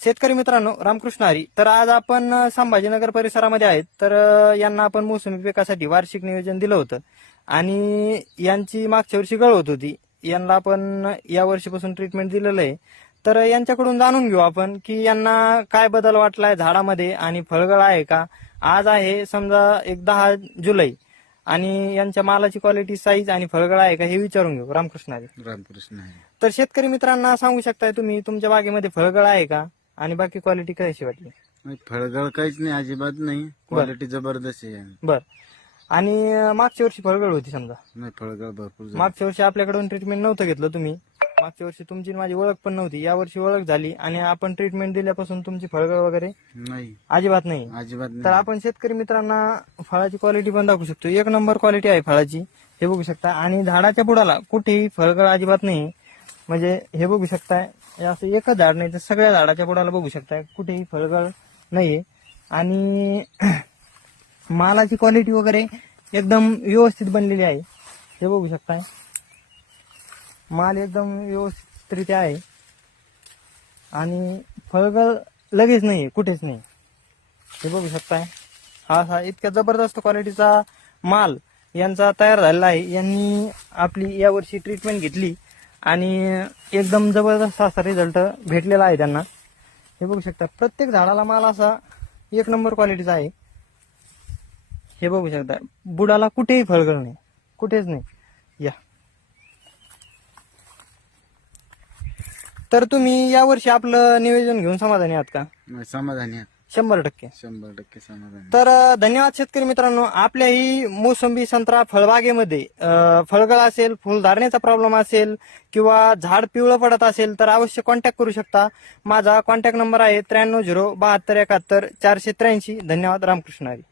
शेतकरी मित्रांनो, रामकृष्ण हरी. तर आज आपण संभाजीनगर परिसरामध्ये आहेत. तर यांना आपण मोसंबी पिकासाठी वार्षिक नियोजन दिलं होतं आणि यांची मागच्या वर्षी गळ होत होती. यांना आपण या वर्षीपासून ट्रीटमेंट दिलेलं आहे. तर यांच्याकडून जाणून घेऊ आपण की यांना काय बदल वाटलाय झाडामध्ये आणि फळगळ आहे का. आज आहे समजा 10 जुलै आणि यांच्या मालाची क्वालिटी, साईज आणि फळगळ आहे का हे विचारून घेऊ. रामकृष्ण हरी. रामकृष्ण आहे. तर शेतकरी मित्रांना सांगू शकताय तुम्ही तुमच्या बागेमध्ये फळगळ आहे का आणि बाकी क्वालिटी कशी वाटली. नाही, फळगळ काहीच नाही, अजिबात नाही. क्वालिटी जबरदस्त आहे. बर. आणि मागच्या वर्षी फळगळ होती समजा. नाही, फळगळ भरपूर झाली. मागच्या वर्षी आपल्याकडून ट्रीटमेंट नव्हतं घेतलं तुम्ही. मागच्या वर्षी तुमची माझी ओळख पण नव्हती. या वर्षी ओळख झाली आणि आपण ट्रीटमेंट दिल्यापासून तुमची फळगळ वगैरे नाही, अजिबात नाही. अजिबात तर नाही. आपण शेतकरी मित्रांना फळाची क्वालिटी पण दाखवू शकतो. 1 नंबर क्वालिटी आहे फळाची, हे बघू शकता. आणि झाडाच्या बुडाला कुठेही फळगळ अजिबात नाही. म्हणजे हे बघू शकताय, हे असं एकच झाड नाही तर सगळ्या झाडाच्या बुडाला बघू शकताय कुठेही फळगळ नाहीये. आणि मालाची क्वालिटी वगैरे एकदम व्यवस्थित बनलेली आहे, हे बघू शकताय. माल एकदम व्यवस्थितरित्या आहे आणि फळगळ लगेच नाही, कुठेच नाही, हे बघू शकताय. हा असा इतक्या जबरदस्त क्वालिटीचा माल यांचा तयार झालेला आहे. यांनी आपली यावर्षी ट्रीटमेंट घेतली आणि एकदम जबरदस्त असा रिझल्ट भेटलेला आहे त्यांना, हे बघू शकता. प्रत्येक झाडाला माल असा 1 नंबर क्वालिटीचा आहे, हे बघू शकता. बुडाला कुठेही फळगळ नाही, कुठेच नाही. या तर तुम्ही यावर्षी आपलं नियोजन घेऊन समाधानी आहात का. नाही, समाधानी आहे. 100%. 100% समाधानी. तर धन्यवाद शेतकरी मित्रांनो. आपल्या ही मोसंबी संत्रा फळबागेमध्ये फळगळ असेल, फुलधारणेचा प्रॉब्लेम असेल किंवा झाड पिवळं पडत असेल तर अवश्य कॉन्टॅक्ट करू शकता. माझा कॉन्टॅक्ट नंबर आहे 93 072 71 483. धन्यवाद. रामकृष्ण हरी.